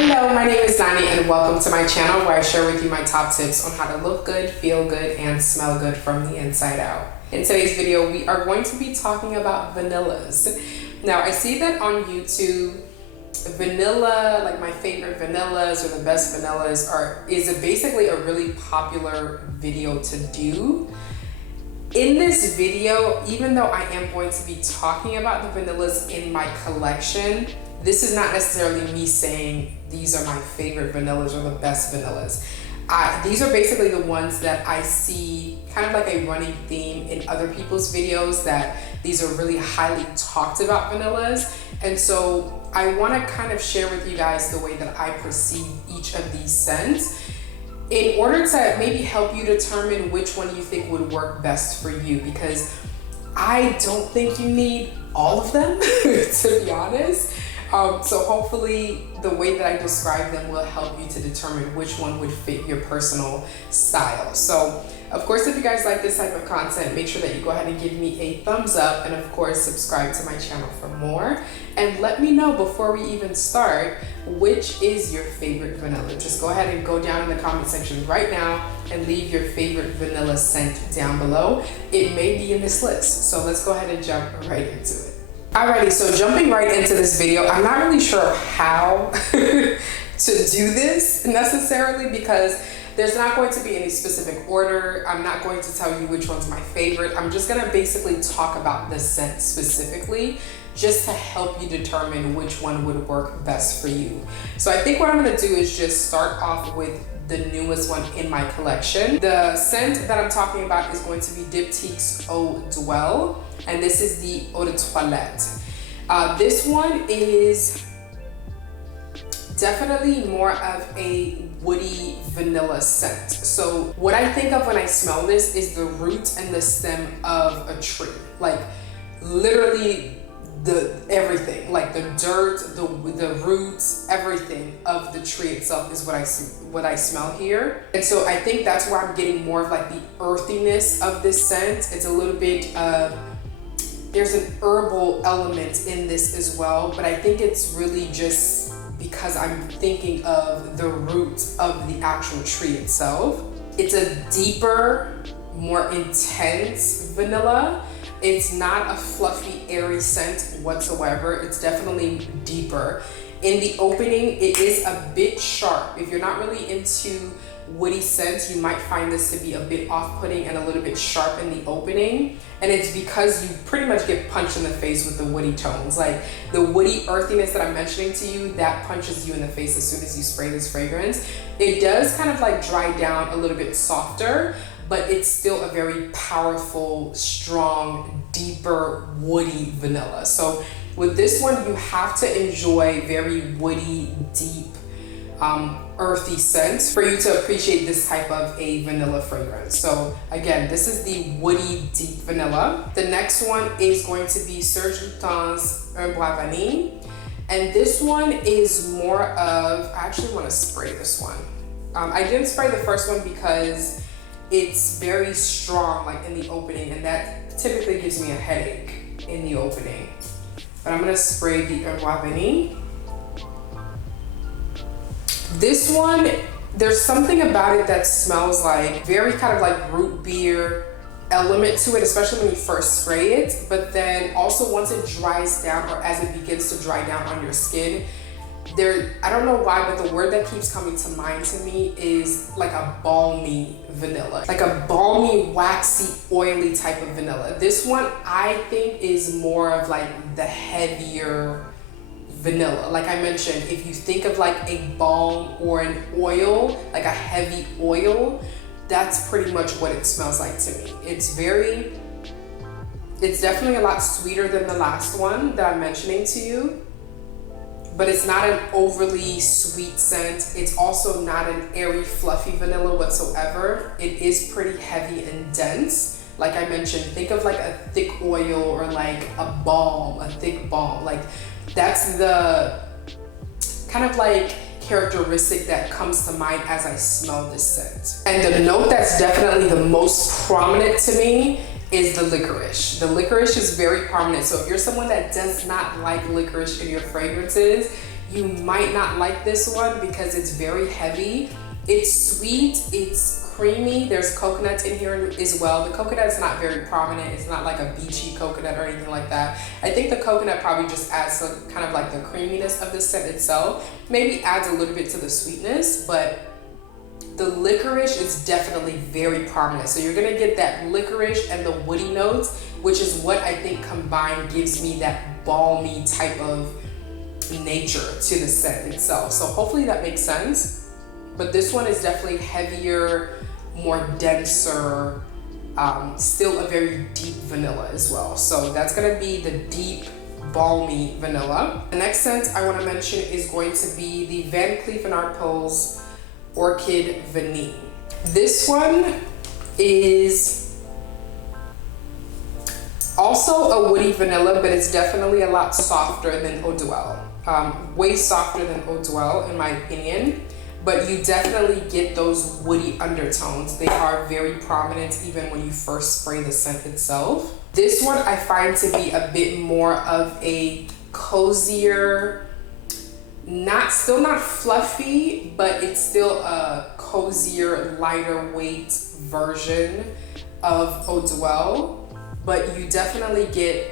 Hello, my name is Nani and welcome to my channel where I share with you my top tips on how to look good, feel good, and smell good from the inside out. In today's video, we are going to be talking about vanillas. Now, I see that on YouTube, vanilla, like my favorite vanillas or the best vanillas is basically a really popular video to do. In this video, even though I am going to be talking about the vanillas in my collection, this is not necessarily me saying these are my favorite vanillas or the best vanillas. These are basically the ones that I see kind of like a running theme in other people's videos, that these are really highly talked about vanillas. And so I want to kind of share with you guys the way that I perceive each of these scents in order to maybe help you determine which one you think would work best for you, because I don't think you need all of them, to be honest. So hopefully the way that I describe them will help you to determine which one would fit your personal style. So of course, if you guys like this type of content, make sure that you go ahead and give me a thumbs up, and of course subscribe to my channel for more. And let me know before we even start, which is your favorite vanilla. Just go ahead and go down in the comment section right now and leave your favorite vanilla scent down below. It may be in this list, so let's go ahead and jump right into it. Alrighty, so jumping right into this video, I'm not really sure how to do this necessarily, because there's not going to be any specific order. I'm not going to tell you which one's my favorite. I'm just gonna basically talk about the scent specifically, just to help you determine which one would work best for you. So I think what I'm gonna do is just start off with the newest one in my collection. The scent that I'm talking about is going to be Diptyque's Eau Dwell, and this is the Eau de Toilette. This one is definitely more of a woody vanilla scent. So what I think of when I smell this is the root and the stem of a tree. Like literally everything, like the dirt, the roots, everything of the tree itself is what I smell here. And so I think that's where I'm getting more of like the earthiness of this scent. It's a little bit there's an herbal element in this as well, but I think it's really just because I'm thinking of the root of the actual tree itself. It's a deeper, more intense vanilla. It's not a fluffy, airy scent whatsoever. It's definitely deeper. In the opening, it is a bit sharp. If you're not really into woody scents, you might find this to be a bit off-putting and a little bit sharp in the opening. And it's because you pretty much get punched in the face with the woody tones. Like the woody earthiness that I'm mentioning to you, that punches you in the face as soon as you spray this fragrance. It does kind of like dry down a little bit softer, but it's still a very powerful, strong, deeper, woody vanilla. So with this one, you have to enjoy very woody, deep, earthy scents for you to appreciate this type of a vanilla fragrance. So again, this is the woody, deep vanilla. The next one is going to be Serge Lutens Un Bois Vanille. And this one is more of, I actually want to spray this one. I didn't spray the first one because it's very strong, like in the opening, and that typically gives me a headache in the opening. But I'm gonna spray the Un Bois Vanille. This one, there's something about it that smells like very kind of like root beer element to it, especially when you first spray it. But then also once it dries down, or as it begins to dry down on your skin, I don't know why, but the word that keeps coming to mind to me is like a balmy vanilla, like a balmy, waxy, oily type of vanilla. This one I think is more of like the heavier vanilla. Like I mentioned, if you think of like a balm or an oil, like a heavy oil, that's pretty much what it smells like to me. It's definitely a lot sweeter than the last one that I'm mentioning to you, but it's not an overly sweet scent. It's also not an airy, fluffy vanilla whatsoever. It is pretty heavy and dense. Like I mentioned, think of like a thick oil or like a balm, a thick balm. Like that's the kind of like characteristic that comes to mind as I smell this scent. And the note that's definitely the most prominent to me is the licorice. The licorice is very prominent. So if you're someone that does not like licorice in your fragrances, you might not like this one because it's very heavy. It's sweet, it's creamy. There's coconut in here as well. The coconut's not very prominent. It's not like a beachy coconut or anything like that. I think the coconut probably just adds some kind of like the creaminess of the scent itself. Maybe adds a little bit to the sweetness, but the licorice is definitely very prominent. So you're gonna get that licorice and the woody notes, which is what I think combined gives me that balmy type of nature to the scent itself. So hopefully that makes sense. But this one is definitely heavier, more denser, still a very deep vanilla as well. So that's gonna be the deep, balmy vanilla. The next scent I wanna mention is going to be the Van Cleef & Arpels Orchid Vanille. This one is also a woody vanilla, but it's definitely a lot softer than Eau Duelle. Way softer than Eau Duelle in my opinion, but you definitely get those woody undertones. They are very prominent even when you first spray the scent itself. This one I find to be a bit more of a cozier, still not fluffy, but it's still a cozier, lighter weight version of Eau Duelle, but you definitely get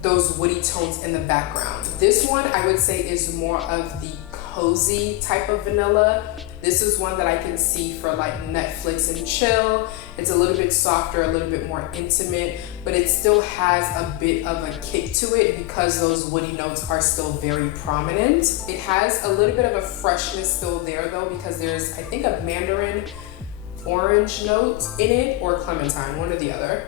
those woody tones in the background. This one I would say is more of the cozy type of vanilla. This is one that I can see for like Netflix and chill. It's a little bit softer, a little bit more intimate, but it still has a bit of a kick to it because those woody notes are still very prominent. It has a little bit of a freshness still there though, because there's, I think, a mandarin orange note in it, or clementine, one or the other.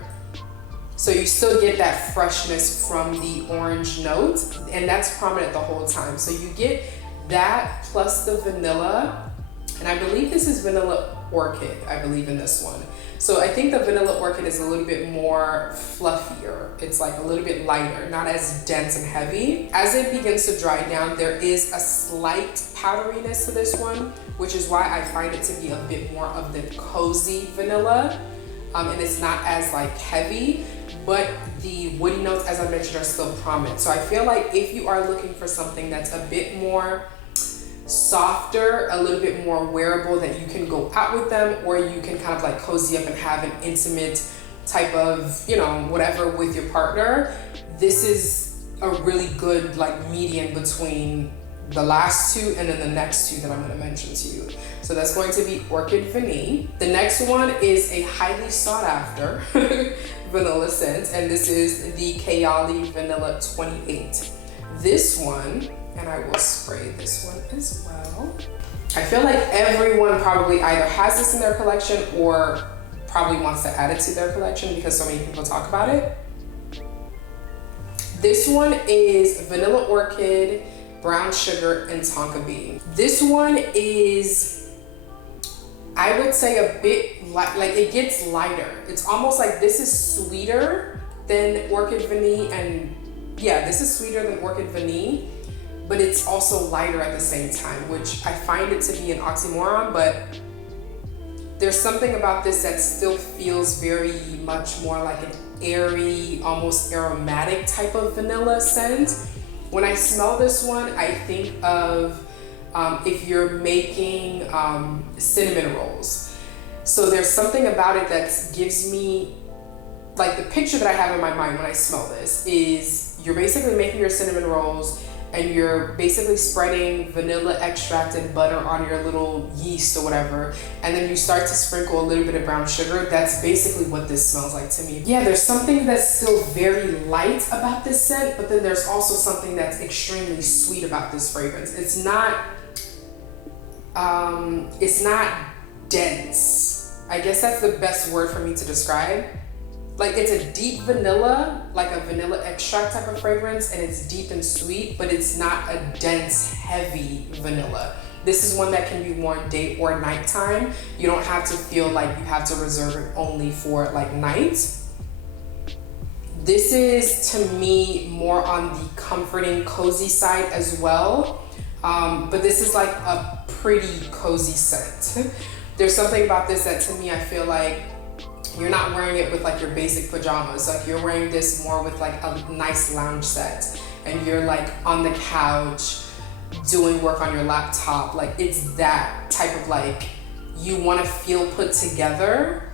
So you still get that freshness from the orange note, and that's prominent the whole time. So you get that plus the vanilla, and I believe this is vanilla orchid, I believe in this one. So I think the vanilla orchid is a little bit more fluffier. It's like a little bit lighter, not as dense and heavy. As it begins to dry down, there is a slight powderiness to this one, which is why I find it to be a bit more of the cozy vanilla. And it's not as like heavy, but the woody notes, as I mentioned, are still prominent. So I feel like if you are looking for something that's a bit more softer, a little bit more wearable, that you can go out with them, or you can kind of like cozy up and have an intimate type of, you know, whatever with your partner, this is a really good like median between the last two and then the next two that I'm going to mention to you. So that's going to be Orchid Vanille. The next one is a highly sought after vanilla scent, and this is the Kayali Vanilla 28. This one, and I will spray this one as well. I feel like everyone probably either has this in their collection or probably wants to add it to their collection because so many people talk about it. This one is Vanilla Orchid, Brown Sugar, and Tonka Bean. This one is, I would say, a bit light, like it gets lighter. It's almost like this is sweeter than Orchid Vanille, and yeah, this is sweeter than Orchid Vanille, but it's also lighter at the same time, which I find it to be an oxymoron, but there's something about this that still feels very much more like an airy, almost aromatic type of vanilla scent. When I smell this one, I think of if you're making cinnamon rolls. So there's something about it that gives me, like the picture that I have in my mind when I smell this is you're basically making your cinnamon rolls and you're basically spreading vanilla extract and butter on your little yeast or whatever, and then you start to sprinkle a little bit of brown sugar. That's basically what this smells like to me. Yeah, there's something that's still very light about this scent, but then there's also something that's extremely sweet about this fragrance. It's not dense. I guess that's the best word for me to describe. Like it's a deep vanilla, like a vanilla extract type of fragrance, and it's deep and sweet, but it's not a dense, heavy vanilla. This is one that can be worn day or nighttime. You don't have to feel like you have to reserve it only for like nights. This is, to me, more on the comforting, cozy side as well. But this is like a pretty cozy scent. There's something about this that to me, I feel like you're not wearing it with like your basic pajamas. Like you're wearing this more with like a nice lounge set, and you're like on the couch, doing work on your laptop. Like, it's that type of like, you want to feel put together,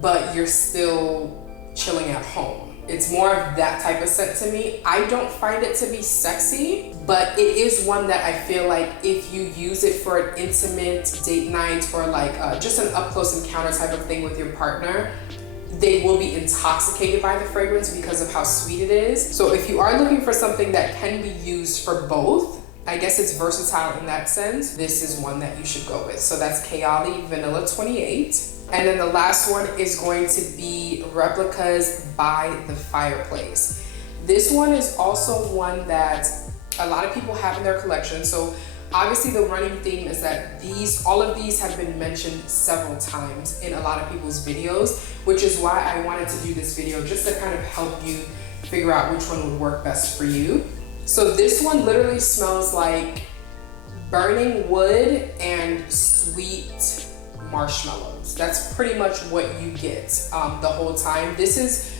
but you're still chilling at home. It's more of that type of scent to me. I don't find it to be sexy, but it is one that I feel like if you use it for an intimate date night or like just an up close encounter type of thing with your partner, they will be intoxicated by the fragrance because of how sweet it is. So if you are looking for something that can be used for both, I guess it's versatile in that sense, this is one that you should go with. So that's Kayali Vanilla 28. And then the last one is going to be Replicas by the Fireplace. This one is also one that a lot of people have in their collection. So obviously the running theme is that all of these have been mentioned several times in a lot of people's videos, which is why I wanted to do this video, just to kind of help you figure out which one would work best for you. So this one literally smells like burning wood and sweet marshmallows. That's pretty much what you get the whole time. This is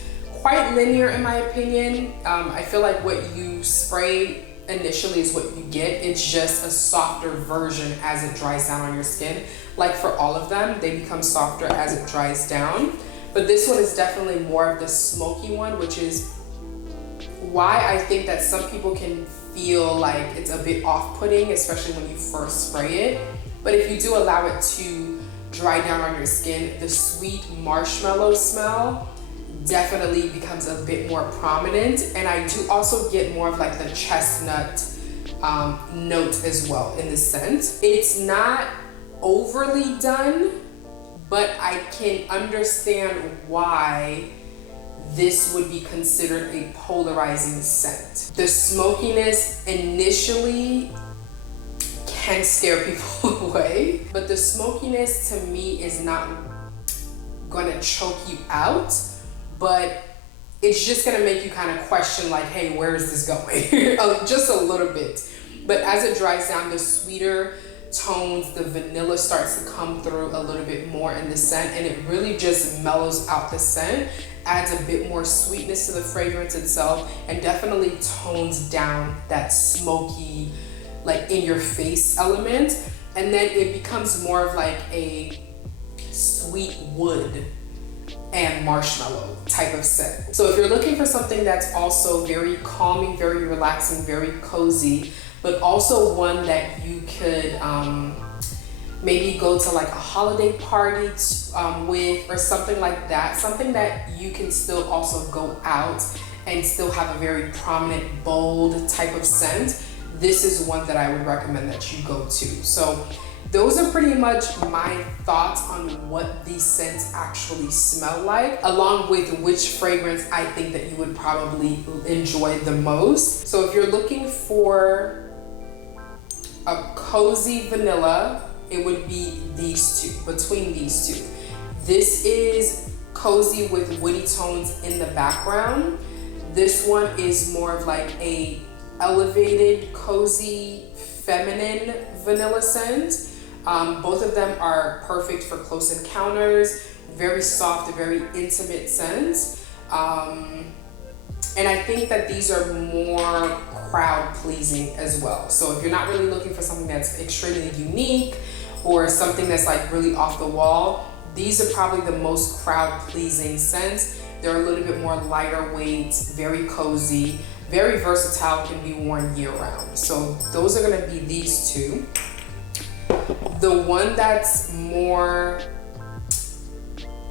quite linear in my opinion. I feel like what you spray initially is what you get. It's just a softer version as it dries down on your skin. Like for all of them, they become softer as it dries down. But this one is definitely more of the smoky one, which is why I think that some people can feel like it's a bit off-putting, especially when you first spray it. But if you do allow it to dry down on your skin, the sweet marshmallow smell definitely becomes a bit more prominent. And I do also get more of like the chestnut note as well in the scent. It's not overly done, but I can understand why this would be considered a polarizing scent. The smokiness initially can scare people away, but the smokiness to me is not gonna choke you out, but it's just gonna make you kind of question like, hey, where is this going? Just a little bit. But as it dries down, the sweeter tones, the vanilla starts to come through a little bit more in the scent, and it really just mellows out the scent, adds a bit more sweetness to the fragrance itself, and definitely tones down that smoky, like in your face element. And then it becomes more of like a sweet wood and marshmallow type of scent. So if you're looking for something that's also very calming, very relaxing, very cozy, but also one that you could maybe go to like a holiday party with or something like that, something that you can still also go out and still have a very prominent, bold type of scent, this is one that I would recommend that you go to. So those are pretty much my thoughts on what these scents actually smell like, along with which fragrance I think that you would probably enjoy the most. So if you're looking for a cozy vanilla, it would be these two, between these two. This is cozy with woody tones in the background. This one is more of like a elevated, cozy, feminine vanilla scent. Both of them are perfect for close encounters, very soft, very intimate scents. And I think that these are more crowd pleasing as well. So if you're not really looking for something that's extremely unique or something that's like really off the wall, these are probably the most crowd pleasing scents. They're a little bit more lighter weight, very cozy, very versatile, can be worn year round. So those are gonna be these two. The one that's more,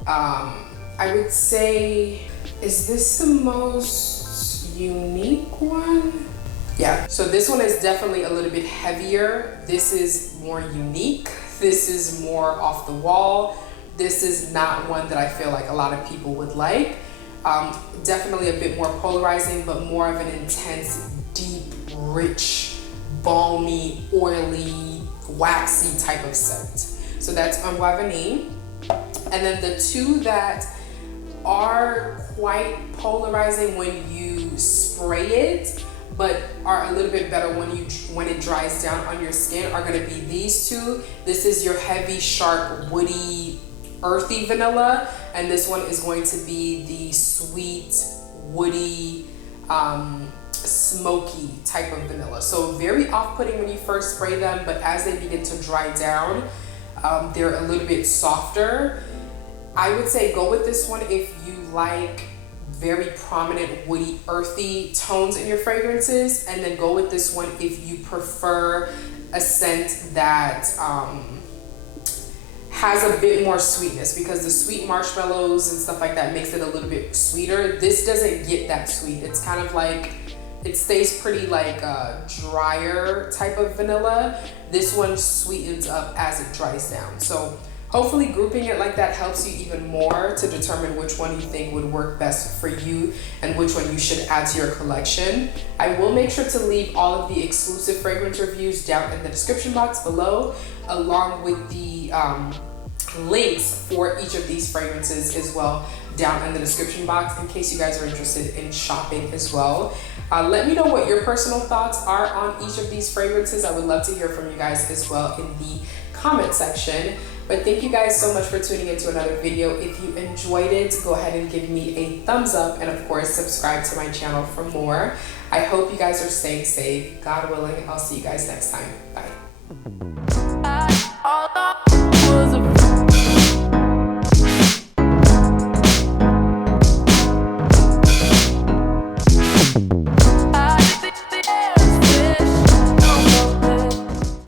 I would say, is this the most unique one? Yeah, so this one is definitely a little bit heavier. This is more unique. This is more off the wall. This is not one that I feel like a lot of people would like. Definitely a bit more polarizing, but more of an intense, deep, rich, balmy, oily, waxy type of scent. So that's Vanille. And then the two that are quite polarizing when you spray it, but are a little bit better when it dries down on your skin, are gonna be these two. This is your heavy, sharp, woody, earthy vanilla, and this one is going to be the sweet, woody, smoky type of vanilla. So very off-putting when you first spray them, but as they begin to dry down, they're a little bit softer. I would say go with this one if you like very prominent woody, earthy tones in your fragrances, and then go with this one if you prefer a scent that has a bit more sweetness, because the sweet marshmallows and stuff like that makes it a little bit sweeter. This doesn't get that sweet. It's kind of like, it stays pretty like a drier type of vanilla. This one sweetens up as it dries down. So hopefully grouping it like that helps you even more to determine which one you think would work best for you and which one you should add to your collection. I will make sure to leave all of the exclusive fragrance reviews down in the description box below, along with the links for each of these fragrances as well down in the description box, in case you guys are interested in shopping as well. Let me know what your personal thoughts are on each of these fragrances. I would love to hear from you guys as well in the comment section. But thank you guys so much for tuning into another video. If you enjoyed it, go ahead and give me a thumbs up, and of course subscribe to my channel for more. I hope you guys are staying safe. God willing, I'll see you guys next time. Bye.